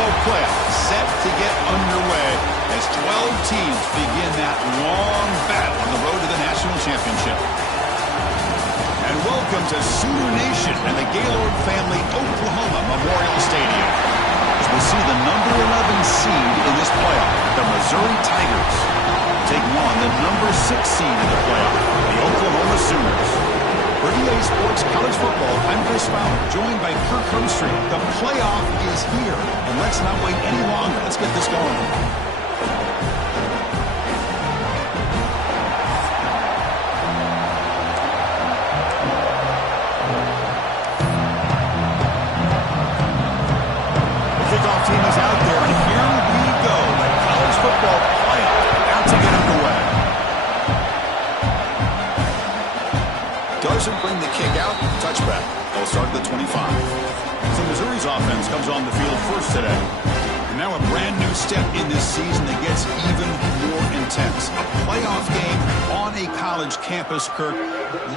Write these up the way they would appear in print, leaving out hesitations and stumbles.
football playoffs set to get underway as 12 teams begin that long battle on the road to the national championship. And welcome to Sooner Nation and the Gaylord Family Oklahoma Memorial Stadium, as we see the number 11 seed in this playoff, the Missouri Tigers, taking on the number 6 seed in the playoff, the Oklahoma Sooners. For EA Sports College Football, I'm Chris Fowler, joined by Kirk Hermstreet. The playoff is here, and let's not wait any longer. Let's get this going. Kickoff team is out there, and here we go. The college football playoff about to get underway. Doesn't bring the kick out. Touchback. They'll start at the 25. So Missouri's offense comes on the field first today. And now a brand new step in this season that gets even more intense. A playoff game on a college campus, Kirk.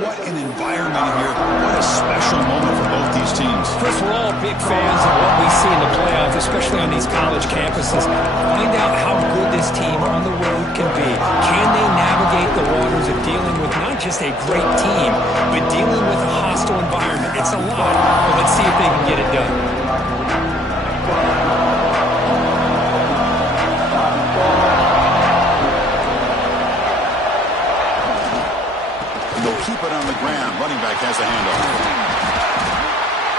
What an environment here. What a special moment for both these teams. Chris, we're all big fans of what we see in the playoffs, especially on these college campuses. Find out how good this team on the road can be. Can they navigate the waters of dealing with not just a great team, but dealing with a hostile environment? It's a lot, but let's see if they can get it done. They'll keep it on the ground. Running back has a handoff.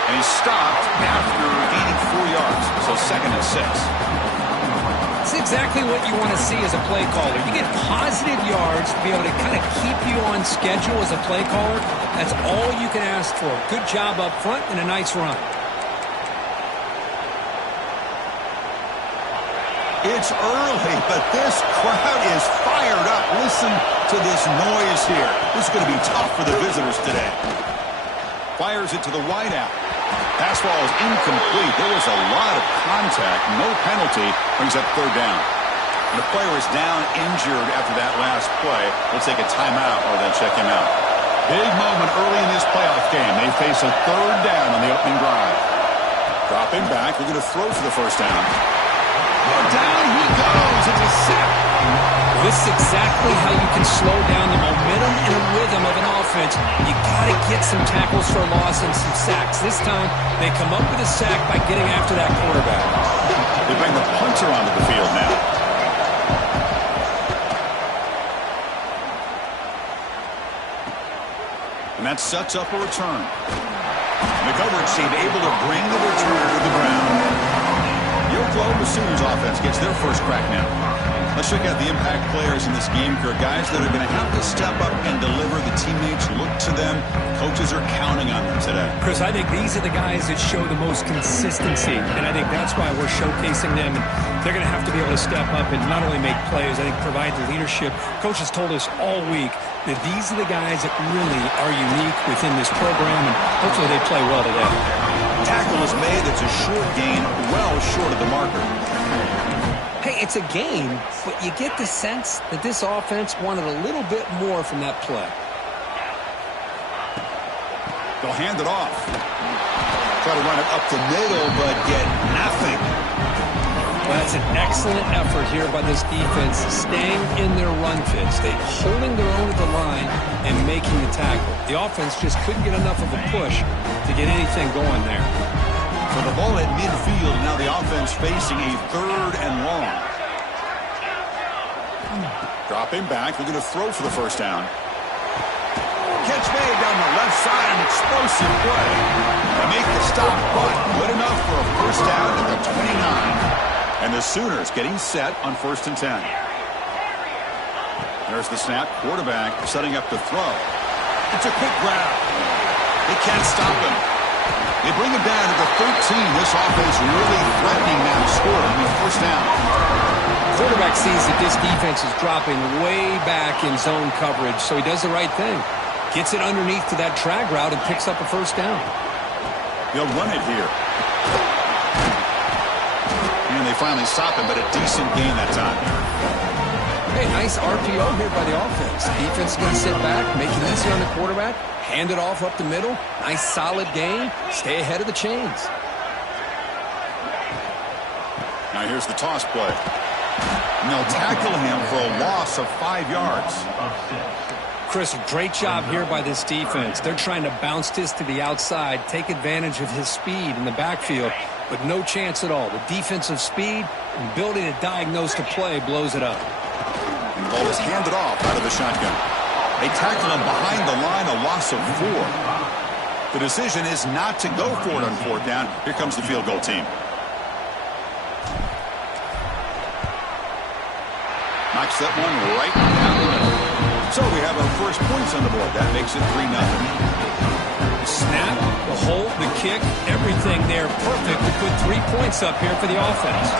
And he's stopped after gaining 4 yards. So 2nd and 6. It's exactly what you want to see as a play caller. You get positive yards to be able to kind of keep you on schedule as a play caller. That's all you can ask for. Good job up front and a nice run. It's early, but this crowd is fired up. Listen to this noise here. This is going to be tough for the visitors today. Fires it to the wideout. Pass ball is incomplete. There was a lot of contact. No penalty. Brings up 3rd down. And the player is down injured after that last play. They'll take a timeout or then check him out. Big moment early in this playoff game. They face a 3rd down on the opening drive. Dropping back. They're going to throw for the 1st down. Down he goes. It's a sack. This is exactly how you can slow down the momentum and rhythm of an offense. You got to get some tackles for a loss and some sacks. This time, they come up with a sack by getting after that quarterback. They bring the punter onto the field now. And that sets up a return. And the coverage team able to bring the returner to the ground. The Oklahoma Sooners offense gets their first crack now. Let's check out the impact players in this game, Kirk. Guys that are going to have to step up and deliver. The teammates look to them. Coaches are counting on them today. Chris, I think these are the guys that show the most consistency, and I think that's why we're showcasing them. And they're going to have to be able to step up and not only make plays, I think provide the leadership. Coaches told us all week that these are the guys that really are unique within this program, and hopefully they play well today. Tackle is made. That's a short gain, well short of the marker. Hey, it's a game, but you get the sense that this offense wanted a little bit more from that play. They'll hand it off. Try to run it up the middle, but get nothing. Well, that's an excellent effort here by this defense, staying in their run fits. They're holding their own at the line and making the tackle. The offense just couldn't get enough of a push to get anything going there. So the ball at midfield, now the offense facing a 3rd and long. Dropping back, they're going to throw for the 1st down. Catch made down the left side, an explosive play. They make the stop, but good enough for a 1st down at the 29. And the Sooners getting set on 1st and 10. There's the snap, quarterback setting up the throw. It's a quick grab. They can't stop him. They bring him down to the 13. This offense really threatening now to score on the 1st down. Quarterback sees that this defense is dropping way back in zone coverage, so he does the right thing. Gets it underneath to that drag route and picks up a 1st down. They'll run it here. And they finally stop him, but a decent gain that time. Hey, nice RPO here by the offense. Defense is going to sit back, make it easy on the quarterback, hand it off up the middle. Nice solid gain. Stay ahead of the chains. Now here's the toss play. And they'll tackle him for a loss of 5 yards. Chris, great job here by this defense. They're trying to bounce this to the outside, take advantage of his speed in the backfield, but no chance at all. The defensive speed and ability to diagnose the play blows it up. And the ball is handed off out of the shotgun. They tackle him behind the line, a loss of 4. The decision is not to go for it on 4th down. Here comes the field goal team. Knocks that one right down the middle. So we have our first points on the board. That makes it 3-0. The snap, the hold, the kick, everything there perfect to put 3 points up here for the offense.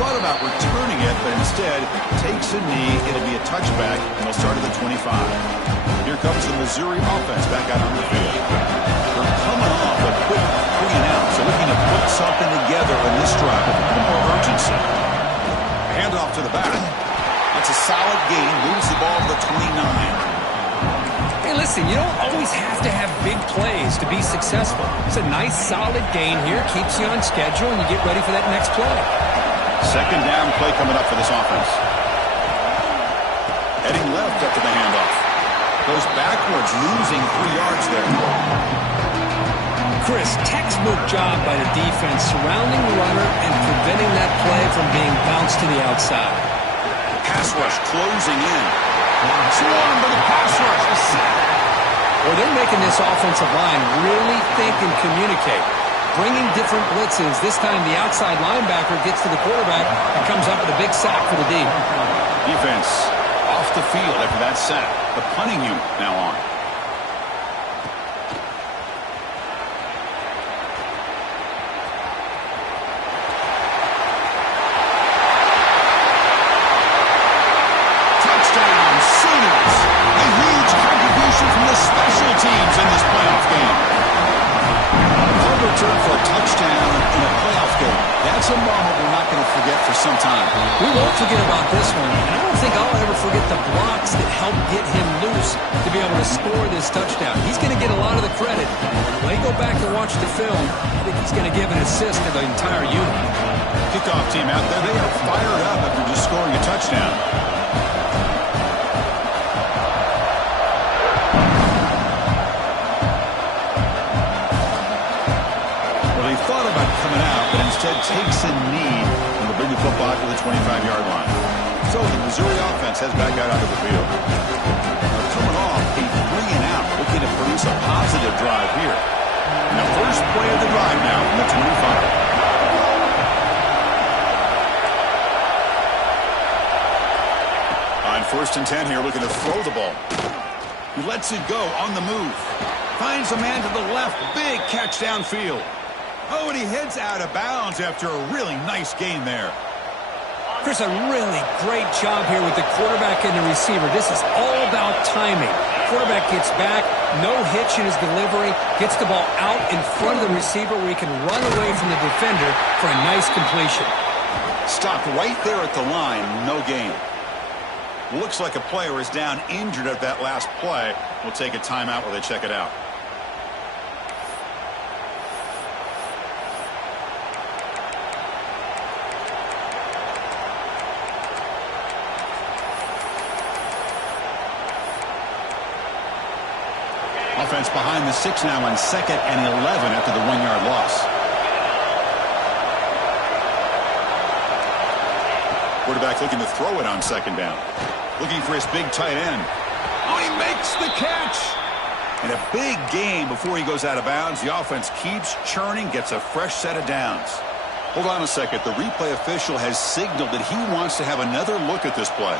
Thought about returning it, but instead takes a knee. It'll be a touchback, and they'll start at the 25. Here comes the Missouri offense back out on the field. They're coming off a quick 3-and-out, so looking to put something together in this drive with a little more urgency. Hand off to the back. That's a solid gain. Moves the ball to the 29. Hey, listen, you don't always have to have big plays to be successful. It's a nice, solid gain here. Keeps you on schedule, and you get ready for that next play. Second down play coming up for this offense. Heading left after the handoff. Goes backwards, losing 3 yards there. Chris, textbook job by the defense surrounding the runner and preventing that play from being bounced to the outside. Pass rush closing in. Swarm by the pass rush. A sack. Well, they're making this offensive line really think and communicate. Bringing different blitzes. This time the outside linebacker gets to the quarterback and comes up with a big sack for the D. Defense off the field after that sack. The punting unit now on. Touchdown, Sooners. A huge contribution from the special teams in this playoff game. Return for a touchdown in a playoff game. That's a moment we're not going to forget for some time. We won't forget about this one, and I don't think I'll ever forget the blocks that helped get him loose to be able to score this touchdown. He's going to get a lot of the credit. When you go back and watch the film, I think he's going to give an assist to the entire unit. Kickoff team out there, they are fired up after just scoring a touchdown. Thought about coming out, but instead takes a knee and will bring the football to the 25-yard line. So the Missouri offense heads back out onto the field. They're coming off a 3-and-out, looking to produce a positive drive here. And the first play of the drive now from the 25. On 1st and 10 here, looking to throw the ball. He lets it go on the move. Finds a man to the left. Big catch downfield. Oh, and he heads out of bounds after a really nice game there. Chris, a really great job here with the quarterback and the receiver. This is all about timing. Quarterback gets back, no hitch in his delivery, gets the ball out in front of the receiver where he can run away from the defender for a nice completion. Stopped right there at the line, no gain. Looks like a player is down injured at that last play. We'll take a timeout while they check it out. Offense behind the 6 now on 2nd and 11 after the 1-yard loss. Quarterback looking to throw it on 2nd down. Looking for his big tight end. Oh, he makes the catch. And a big gain before he goes out of bounds. The offense keeps churning, gets a fresh set of downs. Hold on a second. The replay official has signaled that he wants to have another look at this play.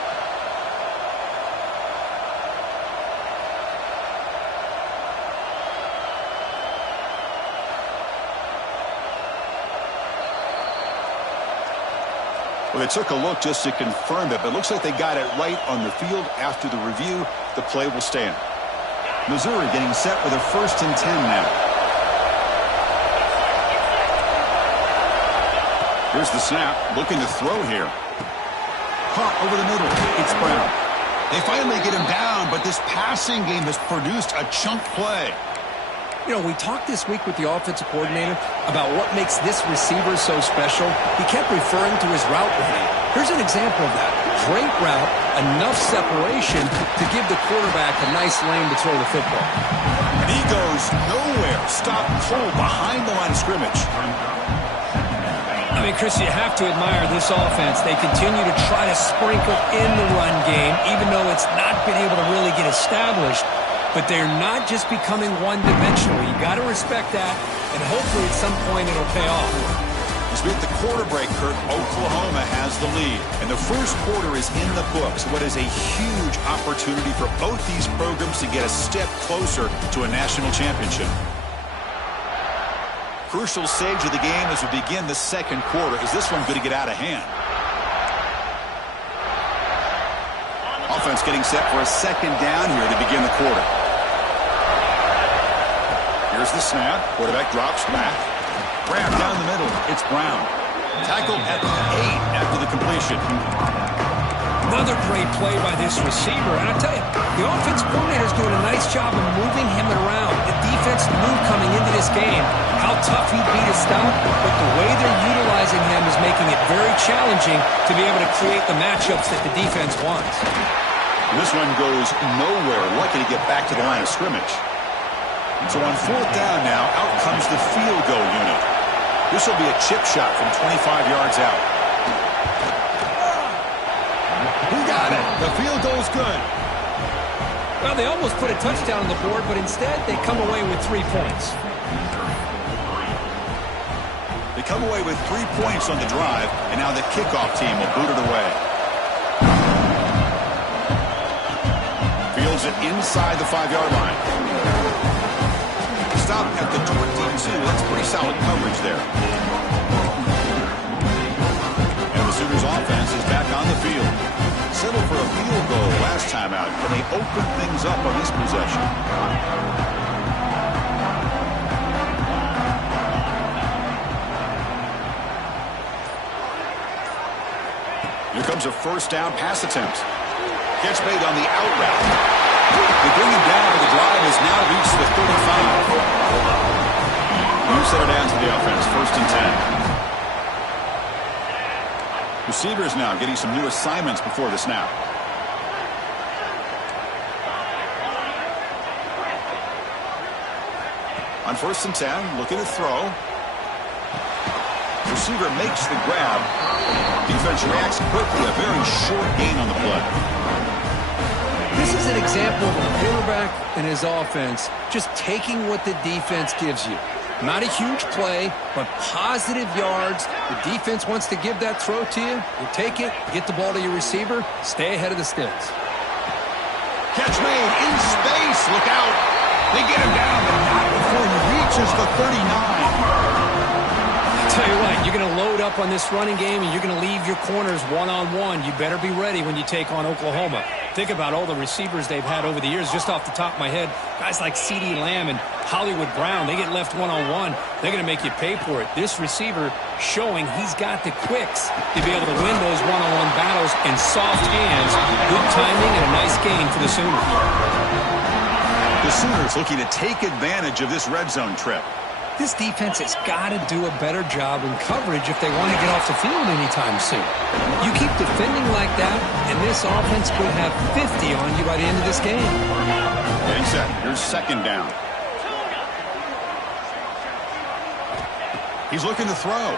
Well, they took a look just to confirm it, but it looks like they got it right on the field. After the review, the play will stand. Missouri getting set with a 1st and 10 now. Here's the snap, looking to throw here. Caught over the middle. It's Brown. They finally get him down, but this passing game has produced a chunk play. You know, we talked this week with the offensive coordinator about what makes this receiver so special. He kept referring to his route running. Here's an example of that. Great route, enough separation to give the quarterback a nice lane to throw the football. And he goes nowhere. Stop cold behind the line of scrimmage. I mean, Chris, you have to admire this offense. They continue to try to sprinkle in the run game, even though it's not been able to really get established. But they're not just becoming one-dimensional. You got to respect that, and hopefully at some point it'll pay off. As we hit the quarter break, Kurt, Oklahoma has the lead. And the first quarter is in the books. What is a huge opportunity for both these programs to get a step closer to a national championship. Crucial stage of the game as we begin the second quarter. Is this one going to get out of hand? Offense getting set for a second down here to begin the quarter. Here's the snap. Quarterback drops back. Grab down the middle. It's Brown. Tackled at the 8 after the completion. Another great play by this receiver. And I tell you, the offense coordinator is doing a nice job of moving him around. The defense knew coming into this game how tough he'd be to stop, but the way they're utilizing him is making it very challenging to be able to create the matchups that the defense wants. This one goes nowhere. Lucky to get back to the line of scrimmage. So on fourth down now, out comes the field goal unit. This will be a chip shot from 25 yards out. Who got it? The field goal's good. Well, they almost put a touchdown on the board, but instead they come away with 3 points. They come away with 3 points on the drive, and now the kickoff team will boot it away. Fields it inside the 5-yard line. Stop at the 22. That's pretty solid coverage there. And the Sooners offense is back on the field. Settled for a field goal last time out. Can they open things up on this possession? Here comes a first down pass attempt. Catch made on the out route. They bring him down, but the drive has now reached the 35. You set it down to the offense. First and 10. Receivers now getting some new assignments before the snap. On first and 10, looking to throw. Receiver makes the grab. Defense reacts quickly. A very short gain on the play. This is an example of a quarterback and his offense just taking what the defense gives you. Not a huge play, but positive yards. The defense wants to give that throw to you. You take it, get the ball to your receiver, stay ahead of the sticks. Catch made in space. Look out. They get him down, but not before he reaches the 39. Tell you what, you're going to load up on this running game and you're going to leave your corners one-on-one. You better be ready when you take on Oklahoma. Think about all the receivers they've had over the years. Just off the top of my head, guys like CeeDee Lamb and Hollywood Brown, they get left one-on-one. They're going to make you pay for it. This receiver showing he's got the quicks to be able to win those one-on-one battles in soft hands. Good timing and a nice gain for the Sooners. The Sooners looking to take advantage of this red zone trip. This defense has got to do a better job in coverage if they want to get off the field anytime soon. You keep defending like that, and this offense could have 50 on you by the end of this game. Getting set. Here's second down. He's looking to throw.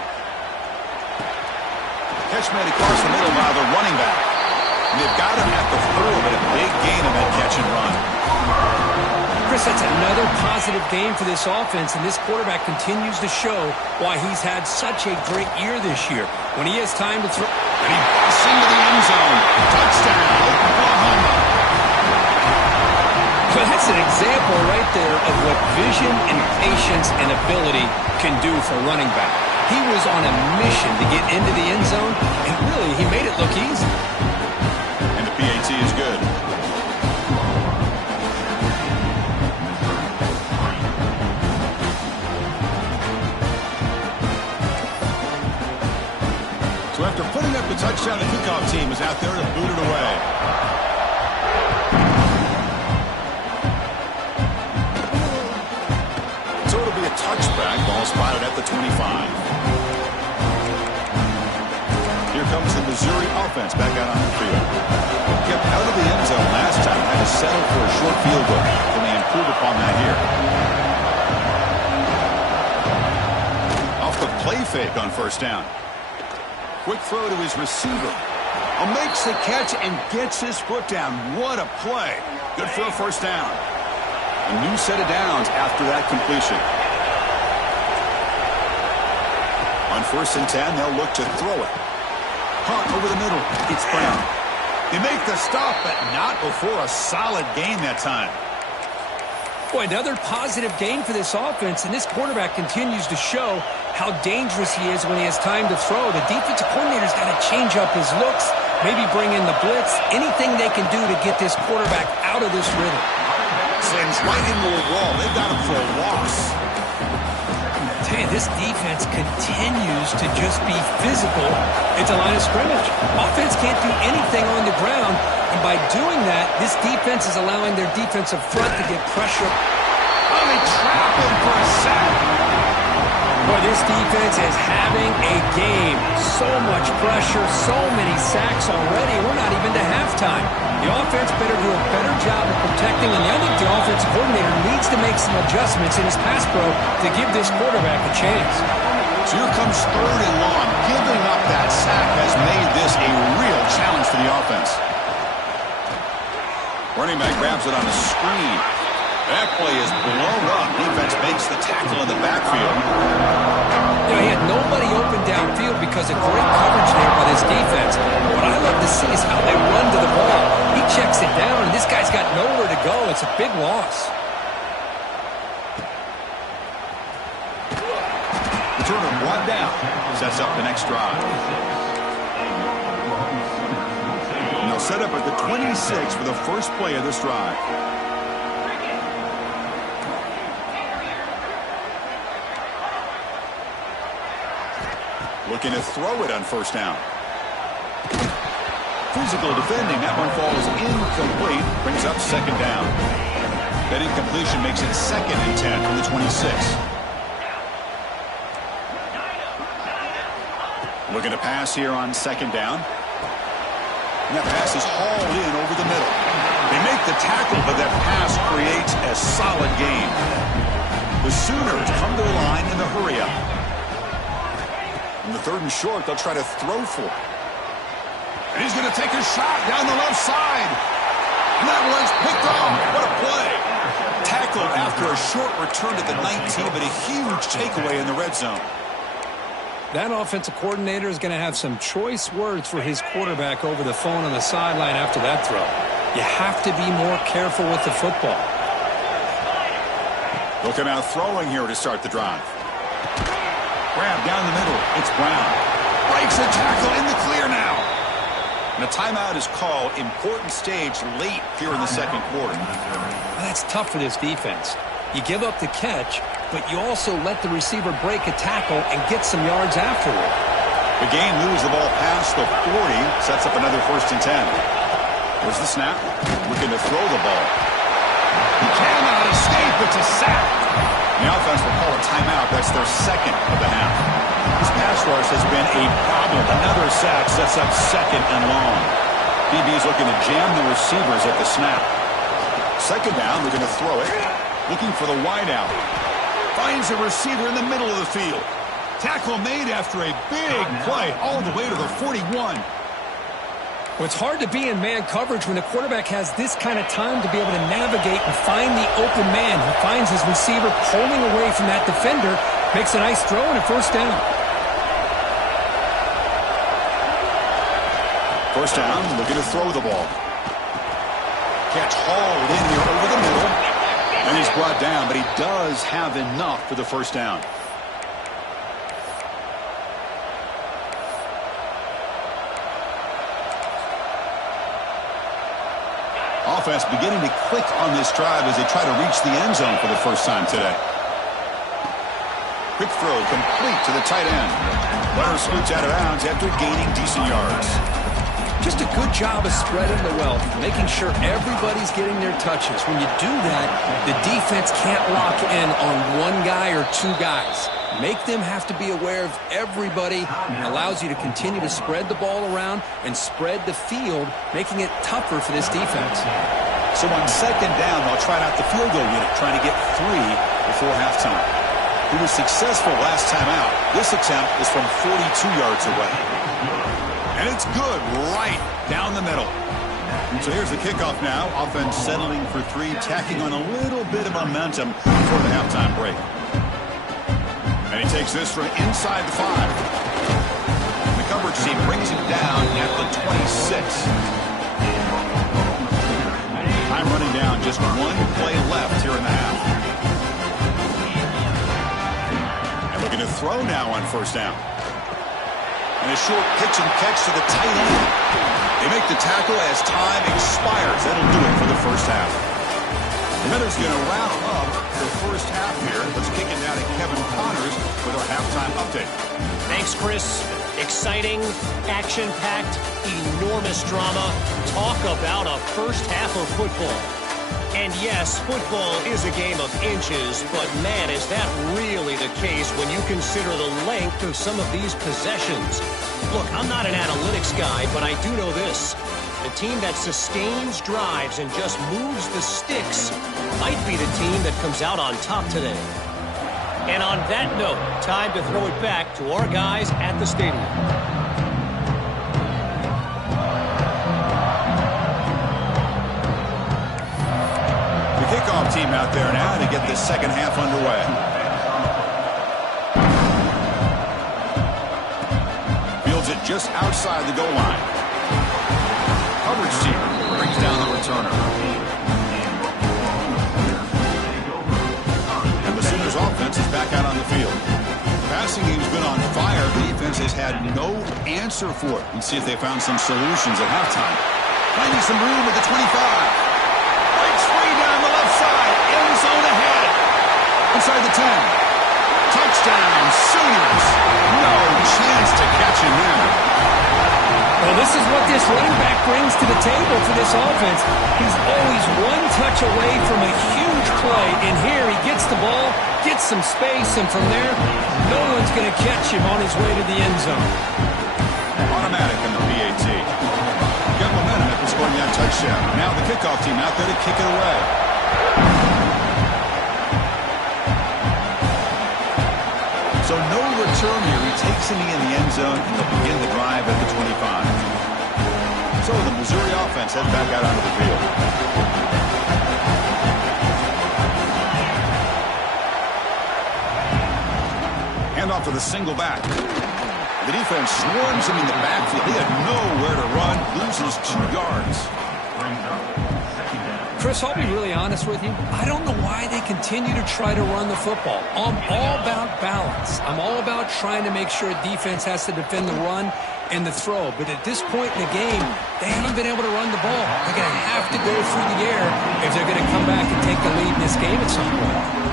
Catch made across the middle by the running back. And they've got him at the 4, but a big gain on that catch and run. Chris, that's another positive game for this offense, and this quarterback continues to show why he's had such a great year this year. When he has time to throw, and he busts into the end zone. Touchdown, Oklahoma. Well, that's an example right there of what vision and patience and ability can do for running back. He was on a mission to get into the end zone, and really, he made it look easy. And the PAT is good. So after putting up the touchdown, the kickoff team is out there to boot it away. touchback. Ball spotted at the 25. Here comes the Missouri offense back out on the field. Kept out of the end zone last time. Had to settle for a short field goal. Can they improve upon that here? Off the play fake on first down. Quick throw to his receiver. Makes the catch and gets his foot down. What a play. Good for a first down. A new set of downs after that completion. On 1st and 10, they'll look to throw it. Hunt over the middle. It's Brown. They make the stop, but not before a solid gain that time. Boy, another positive gain for this offense, and this quarterback continues to show how dangerous he is when he has time to throw. The defensive coordinator's got to change up his looks, maybe bring in the blitz, anything they can do to get this quarterback out of this rhythm. Slams right into a wall. They've got him for a loss. I tell you, this defense continues to just be physical at the line of scrimmage. Offense can't do anything on the ground, and by doing that, this defense is allowing their defensive front to get pressure. Oh, they trap him for a sack. Boy, this defense is having a game. So much pressure, so many sacks already. We're not even to halftime. The offense better do a better job of protecting, and I think the offensive coordinator needs to make some adjustments in his pass pro to give this quarterback a chance. So here comes 3rd and long. Giving up that sack has made this a real challenge for the offense. Running back grabs it on the screen. That play is blown up. Defense makes the tackle in the backfield. You know, he had nobody open downfield because of great coverage there by this defense. What I love to see is how they run to the ball. He checks it down, and this guy's got nowhere to go. It's a big loss. Returner brought down. Sets up the next drive. And they'll set up at the 26 for the first play of this drive. Looking to throw it on first down. Physical defending. That one falls incomplete. Brings up 2nd down. That incompletion makes it 2nd and 10 from the 26. Looking to pass here on 2nd down. And that pass is hauled in over the middle. They make the tackle, but that pass creates a solid gain. The Sooners come to the line in the hurry-up. In the 3rd and short, they'll try to throw for it. And he's going to take a shot down the left side. And that one's picked off. What a play. Tackled after a short return at the 19, but a huge takeaway in the red zone. That offensive coordinator is going to have some choice words for his quarterback over the phone on the sideline after that throw. You have to be more careful with the football. They'll come out throwing here to start the drive. Grab down the middle. It's Brown. Breaks a tackle in the clear now. And a timeout is called. Important stage late here in the 2nd quarter. Well, that's tough for this defense. You give up the catch, but you also let the receiver break a tackle and get some yards afterward. The gain moves the ball past the 40. Sets up another 1st and 10. Here's the snap. Looking to throw the ball. He cannot escape. It's a sack. The offense will call a timeout. That's their 2nd of the half. This pass rush has been a problem. Another sack sets up 2nd and long. DB's looking to jam the receivers at the snap. 2nd down, they're going to throw it. Looking for the wideout. Finds a receiver in the middle of the field. Tackle made after a big play all the way to the 41. Well, it's hard to be in man coverage when the quarterback has this kind of time to be able to navigate and find the open man. He finds his receiver pulling away from that defender, makes a nice throw and a 1st down. 1st down, looking to throw the ball. Catch hauled in here over the middle. And he's brought down, but he does have enough for the 1st down. Offense beginning to click on this drive as they try to reach the end zone for the first time today. Quick throw complete to the tight end. Runner scoots out of bounds after gaining decent yards. Just a good job of spreading the wealth, making sure everybody's getting their touches. When you do that, the defense can't lock in on one guy or two guys. Make them have to be aware of everybody, and allows you to continue to spread the ball around and spread the field, making it tougher for this defense. So on second down, they'll try out the field goal unit, trying to get 3 before halftime. He was successful last time out. This attempt is from 42 yards away. And it's good right down the middle. So here's the kickoff now. Offense settling for 3, tacking on a little bit of momentum before the halftime break. And he takes this from inside the 5. The coverage team brings him down at the 26. Time running down, just 1 play left here in the half. And looking to throw now on first down. And a short pitch and catch to the tight end. They make the tackle as time expires. That'll do it for the first half. The Miners going to wrap up the first half here. Let's kick it down to Kevin Connors with our halftime update. Thanks, Chris. Exciting, action-packed, enormous drama. Talk about a first half of football. And yes, football is a game of inches, but man, is that really the case when you consider the length of some of these possessions. Look, I'm not an analytics guy, but I do know this. The team that sustains drives and just moves the sticks might be the team that comes out on top today. And on that note, time to throw it back to our guys at the stadium. The kickoff team out there now to get this second half underway. Fields it just outside the goal line. Coverage team brings down the returner. And the Sooners offense is back out on the field. Passing game's been on fire. The defense has had no answer for it. Let's see if they found some solutions at halftime. Finding some room at the 25. Breaks free down the left side. End zone ahead. Inside the 10. Touchdown, Sooners. No chance to catch him there. Well, this is what this running back brings to the table for this offense. He's always one touch away from a huge play. And here he gets the ball, gets some space, and from there, no one's going to catch him on his way to the end zone. Automatic in the PAT. Got momentum after scoring that touchdown. Now the kickoff team out there to kick it away. So no return here. He takes him in the end zone and they'll begin the drive at the 25. So the Missouri offense heads back out onto the field. Hand off to the single back. The defense swarms him in the backfield. He had nowhere to run, loses 2 yards. Chris, I'll be really honest with you. I don't know why they continue to try to run the football. I'm all about balance. I'm all about trying to make sure a defense has to defend the run and the throw. But at this point in the game, they haven't been able to run the ball. They're going to have to go through the air if they're going to come back and take the lead in this game at some point.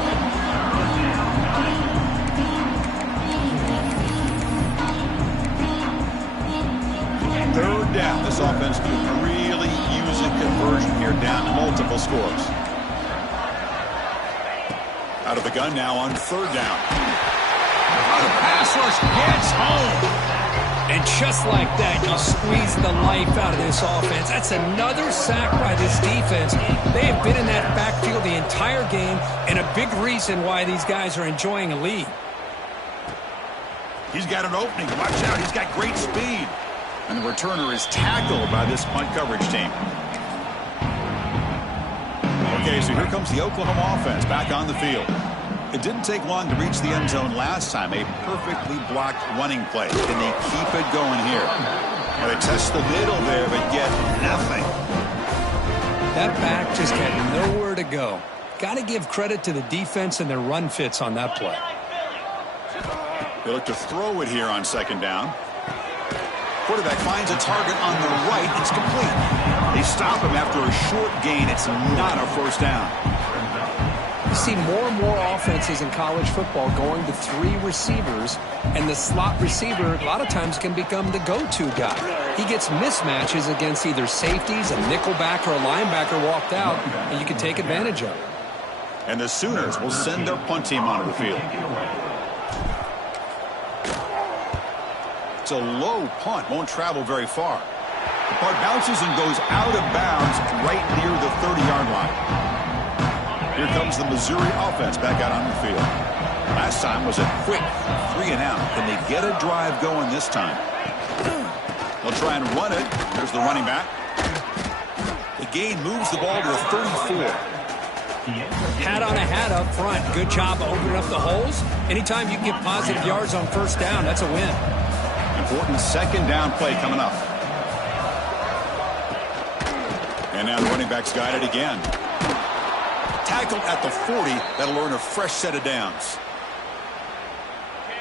Third down. This offense could really use a conversion here, down multiple scores. Out of the gun now on third down. The pass rush gets home. And just like that, you squeeze the life out of this offense. That's another sack by this defense. They have been in that backfield the entire game, and a big reason why these guys are enjoying a lead. He's got an opening. Watch out. He's got great speed. And the returner is tackled by this punt coverage team. Okay, so here comes the Oklahoma offense back on the field. It didn't take long to reach the end zone last time. A perfectly blocked running play. Can they keep it going here? Well, they test the middle there, but get nothing. That back just had nowhere to go. Got to give credit to the defense and their run fits on that play. They look to throw it here on second down. Quarterback finds a target on the right. It's complete. They stop him after a short gain. It's not a first down. You see more and more offenses in college football going to 3 receivers, and the slot receiver a lot of times can become the go-to guy. He gets mismatches against either safeties, a nickelback, or a linebacker walked out, and you can take advantage of it. And the Sooners will send their punt team onto the field. It's a low punt, won't travel very far. The punt bounces and goes out of bounds right near the 30-yard line. Here comes the Missouri offense back out on the field. Last time was a quick 3 and out. Can they get a drive going this time? They'll try and run it. There's the running back. The gain moves the ball to the 34. Hat on a hat up front. Good job opening up the holes. Anytime you can get positive yards on first down, that's a win. Important second down play coming up. And now the running back's got it again. Tackled at the 40. That'll earn a fresh set of downs.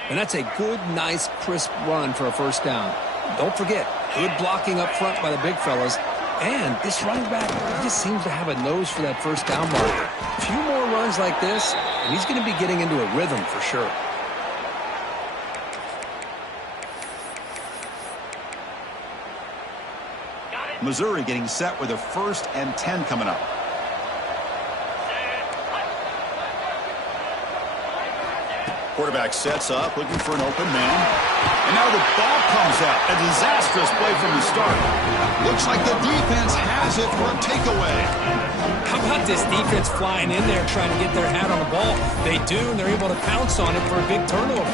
And that's a good, nice, crisp run for a first down. Don't forget, good blocking up front by the big fellas. And this running back just seems to have a nose for that first down marker. A few more runs like this, and he's going to be getting into a rhythm for sure. Missouri getting set with a 1st and 10 coming up. Quarterback sets up, looking for an open man. And now the ball comes out. A disastrous play from the start. Looks like the defense has it for a takeaway. How about this defense flying in there trying to get their hat on the ball? They do, and they're able to pounce on it for a big turnover.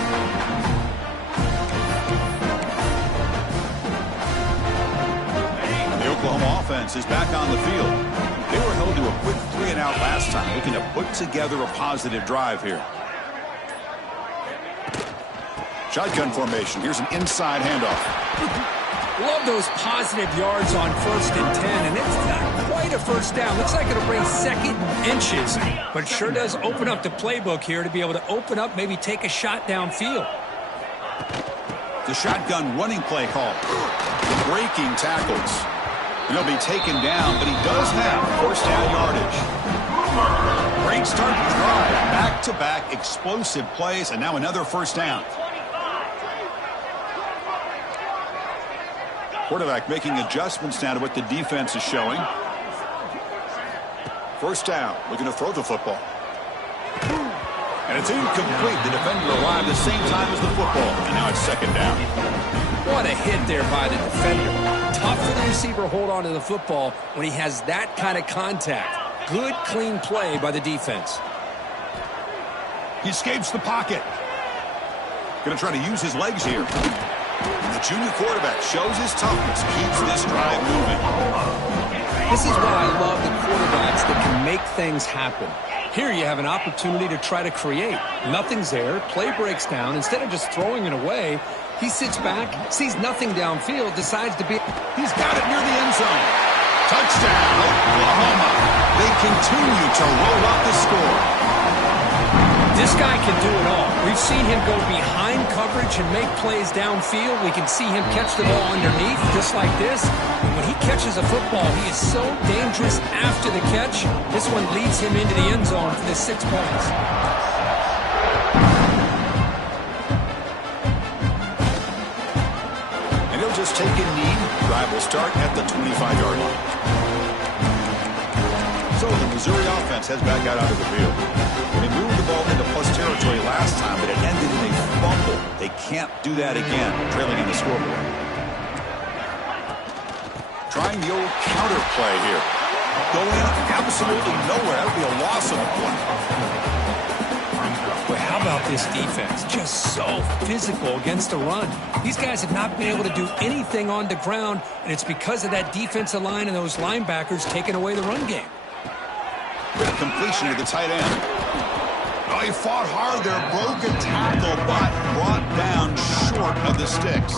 The Oklahoma offense is back on the field. They were held to a quick 3 and out last time, looking to put together a positive drive here. Shotgun formation. Here's an inside handoff. Love those positive yards on 1st and 10, and it's not quite a first down. Looks like it'll bring 2nd inches, but it sure does open up the playbook here to be able to open up, maybe take a shot downfield. The shotgun running play call. The breaking tackles. And he'll be taken down, but he does have first down yardage. Great start to the drive. Back-to-back explosive plays, and now another first down. Quarterback making adjustments now to what the defense is showing. First down, looking to throw the football. And it's incomplete. The defender arrived the same time as the football, and now it's second down. What a hit there by the defender. Tough for the receiver to hold on to the football when he has that kind of contact. Good, clean play by the defense. He escapes the pocket. Going to try to use his legs here. The junior quarterback shows his toughness, keeps this drive moving. This is why I love the quarterbacks that can make things happen. Here you have an opportunity to try to create. Nothing's there. Play breaks down. Instead of just throwing it away, he sits back, sees nothing downfield, decides to be... He's got it near the end zone. Touchdown, Oklahoma. They continue to roll out the score. This guy can do it all. We've seen him go behind coverage and make plays downfield. We can see him catch the ball underneath, just like this. And when he catches a football, he is so dangerous after the catch. This one leads him into the end zone for the 6 points. And he'll just take a knee. Drive will start at the 25-yard line. So the Missouri offense heads back out onto the field. They moved the ball into plus territory last time, but it ended in a fumble. They can't do that again, trailing in the scoreboard. Trying the old counter play here. Going absolutely nowhere. That would be a loss of a play. But how about this defense? Just so physical against the run. These guys have not been able to do anything on the ground, and it's because of that defensive line and those linebackers taking away the run game. Completion to the tight end. Oh, he fought hard there, broke a tackle, but brought down short of the sticks.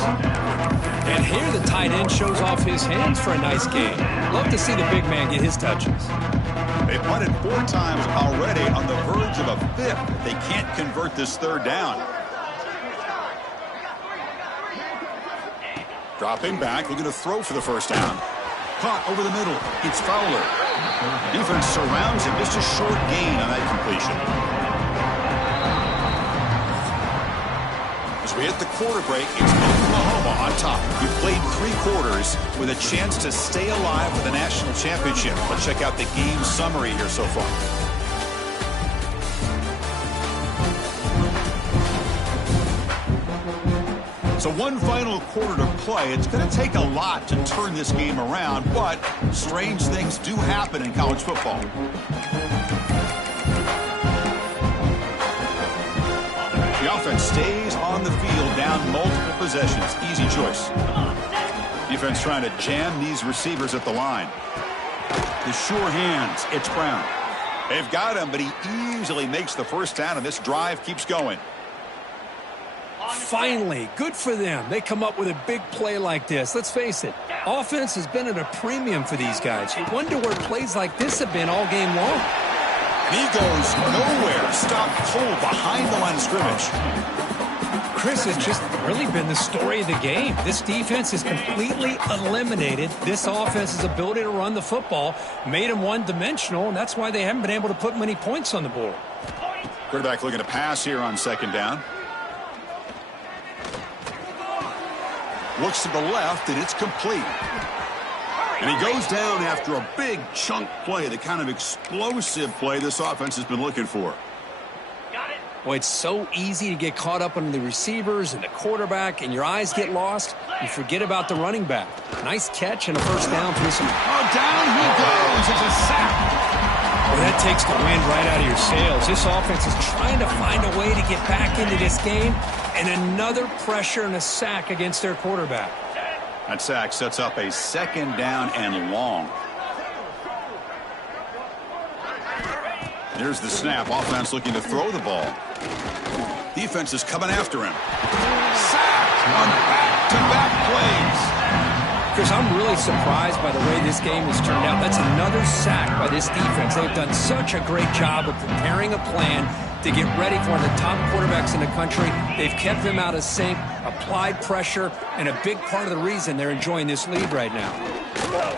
And here the tight end shows off his hands for a nice gain. Love to see the big man get his touches. They punted 4 times already, on the verge of a 5th. They can't convert this 3rd down. Dropping back, looking to throw for the first down. Caught over the middle. It's Fowler. Defense surrounds him. Just a short gain on that completion. As we hit the quarter break, it's Oklahoma on top. We've played 3 quarters with a chance to stay alive for the national championship. Let's check out the game summary here so far. So one final quarter to play. It's going to take a lot to turn this game around, but strange things do happen in college football. The offense stays on the field down multiple possessions. Easy choice. Defense trying to jam these receivers at the line. The sure hands. It's Brown. They've got him, but he easily makes the first down, and this drive keeps going. Finally, good for them. They come up with a big play like this. Let's face it, offense has been at a premium for these guys. You wonder where plays like this have been all game long. And he goes nowhere. Stopped cold behind the line of scrimmage. Chris, it's just really been the story of the game. This defense has completely eliminated this offense's ability to run the football, made them one-dimensional, and that's why they haven't been able to put many points on the board. Quarterback looking to pass here on second down. Looks to the left, and it's complete. And he goes down after a big chunk play, the kind of explosive play this offense has been looking for. Well, it's so easy to get caught up on the receivers and the quarterback, and your eyes get lost. You forget about the running back. Nice catch and a first down for this one. Oh, down he goes. It's a sack. Well, that takes the wind right out of your sails. This offense is trying to find a way to get back into this game, and another pressure and a sack against their quarterback. That sack sets up a second down and long. There's the snap. Offense looking to throw the ball. Defense is coming after him. Sack on back-to-back plays. Chris, I'm really surprised by the way this game has turned out. That's another sack by this defense. They've done such a great job of preparing a plan to get ready for one of the top quarterbacks in the country. They've kept them out of sync, applied pressure, and a big part of the reason they're enjoying this lead right now.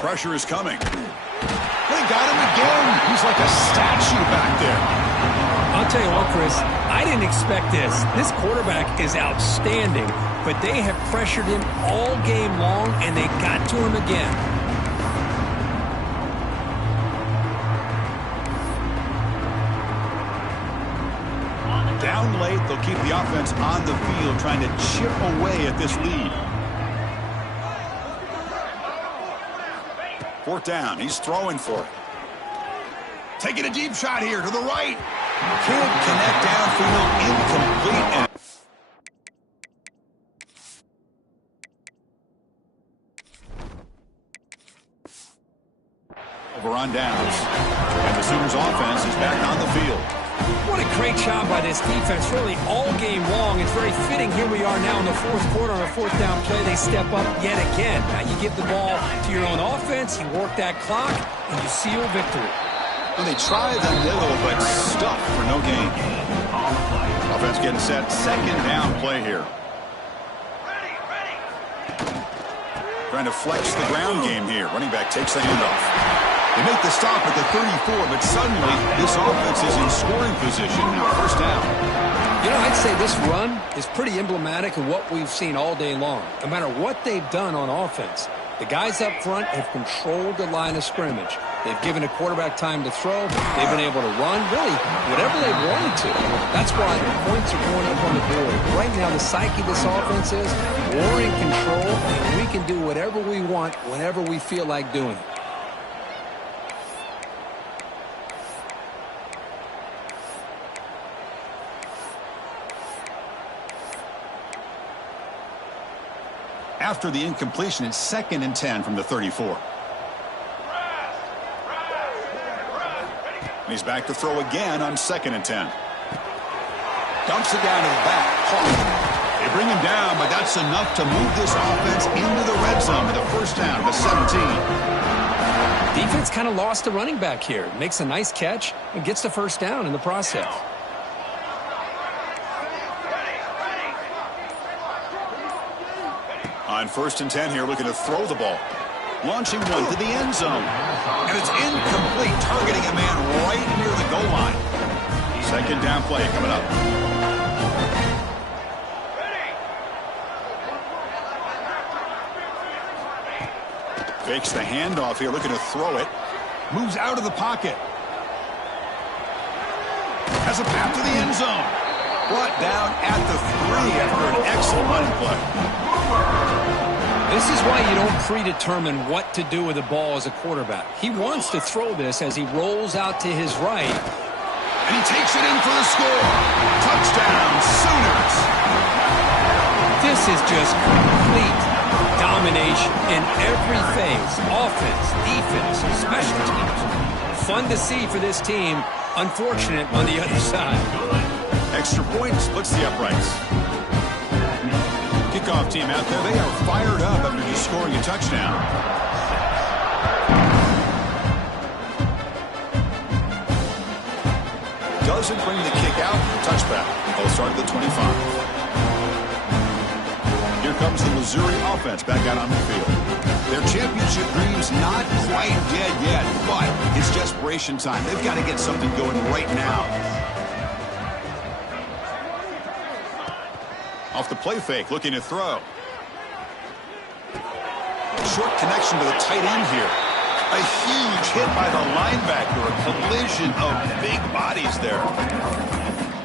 Pressure is coming. They got him again. He's like a statue back there. I'll tell you what, Chris, I didn't expect this. This quarterback is outstanding, but they have pressured him all game long, and they got to him again. Down late, they'll keep the offense on the field, trying to chip away at this lead. Fourth down, he's throwing for it. Taking a deep shot here to the right. Can't connect downfield, incomplete. And over on downs. And the Sooners offense is back on the field. What a great job by this defense, really all game long. It's very fitting. Here we are now in the fourth quarter on a fourth down play. They step up yet again. Now you give the ball to your own offense, you work that clock, and you seal victory. And they try the middle, but stuck for no gain. Offense getting set. Second down play here. Trying to flex the ground game here. Running back takes the handoff. They make the stop at the 34, but suddenly this offense is in scoring position. Now first down. You know, I'd say this run is pretty emblematic of what we've seen all day long. No matter what they've done on offense, the guys up front have controlled the line of scrimmage. They've given a quarterback time to throw. They've been able to run, really, whatever they wanted to. That's why the points are going up on the board. Right now, the psyche of this offense is we're in control, and we can do whatever we want whenever we feel like doing it. After the incompletion, it's 2nd and 10 from the 34. And he's back to throw again on 2nd and 10. Dumps it down to the back. They bring him down, but that's enough to move this offense into the red zone with a first down to 17. Defense kind of lost the running back here. Makes a nice catch and gets the first down in the process. On 1st and 10 here, looking to throw the ball. Launching one to the end zone. And it's incomplete, targeting a man right near the goal line. Second down play coming up. Fakes the handoff here, looking to throw it. Moves out of the pocket. Has a path to the end zone. Brought down at the 3 after an excellent running play. This is why you don't predetermine what to do with the ball as a quarterback. He wants to throw this as he rolls out to his right. And he takes it in for the score. Touchdown, Sooners. This is just complete domination in every phase. Offense, defense, special teams. Fun to see for this team. Unfortunate on the other side. Extra point splits the uprights. Kickoff team out there. They are fired up after just scoring a touchdown. Doesn't bring the kick out. Touchback. They'll start at the 25. Here comes the Missouri offense back out on the field. Their championship dreams not quite dead yet, but it's desperation time. They've got to get something going right now. Off the play fake, looking to throw. Short connection to the tight end here. A huge hit by the linebacker. A collision of big bodies there.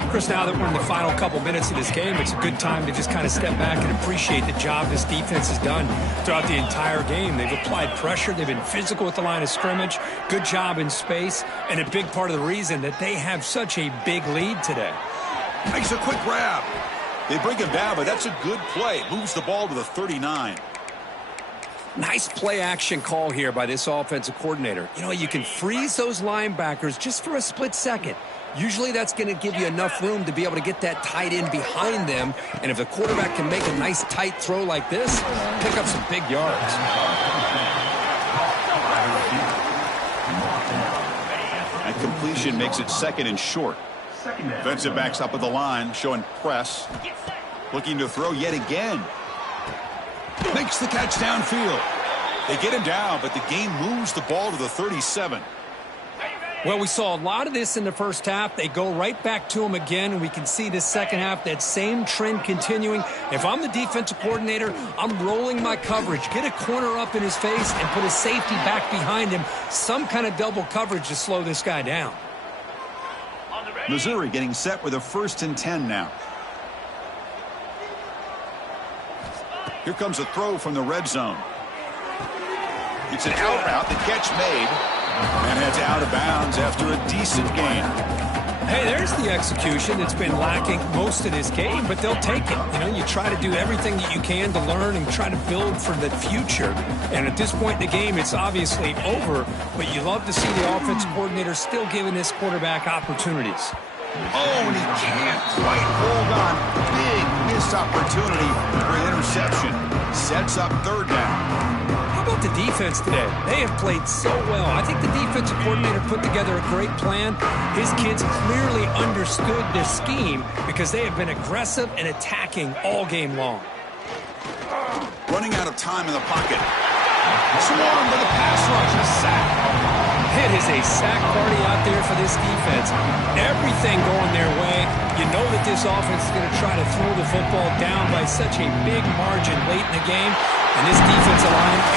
Chris, now that we're in the final couple minutes of this game, it's a good time to just kind of step back and appreciate the job this defense has done throughout the entire game. They've applied pressure. They've been physical at the line of scrimmage. Good job in space. And a big part of the reason that they have such a big lead today. Makes a quick grab. They bring him down, but that's a good play. Moves the ball to the 39. Nice play action call here by this offensive coordinator. You know, you can freeze those linebackers just for a split second. Usually that's going to give you enough room to be able to get that tight end behind them. And if the quarterback can make a nice tight throw like this, pick up some big yards. That completion makes it second and short. Defensive backs up at the line, showing press. Looking to throw yet again. Makes the catch downfield. They get him down, but the game moves the ball to the 37. Well, we saw a lot of this in the first half. They go right back to him again, and we can see this second half, that same trend continuing. If I'm the defensive coordinator, I'm rolling my coverage. Get a corner up in his face and put a safety back behind him. Some kind of double coverage to slow this guy down. Missouri getting set with a 1st and 10 now. Here comes a throw from the red zone. It's an out route, the catch made. And heads out of bounds after a decent gain. Hey, there's the execution that's been lacking most of this game, but they'll take it. You know, you try to do everything that you can to learn and try to build for the future. And at this point in the game, it's obviously over, but you love to see the offensive coordinator still giving this quarterback opportunities. Oh, and he can't quite hold on. Big missed opportunity for an interception. Sets up 3rd down. How about the defense today? They have played so well. I think the defensive coordinator put together a great plan. His kids clearly understood the scheme because they have been aggressive and attacking all game long. Running out of time in the pocket. Swarmed with a pass rush. A sack. It is a sack party out there for this defense. Everything going their way. You know that this offense is going to try to throw the football down by such a big margin late in the game. And this defensive line is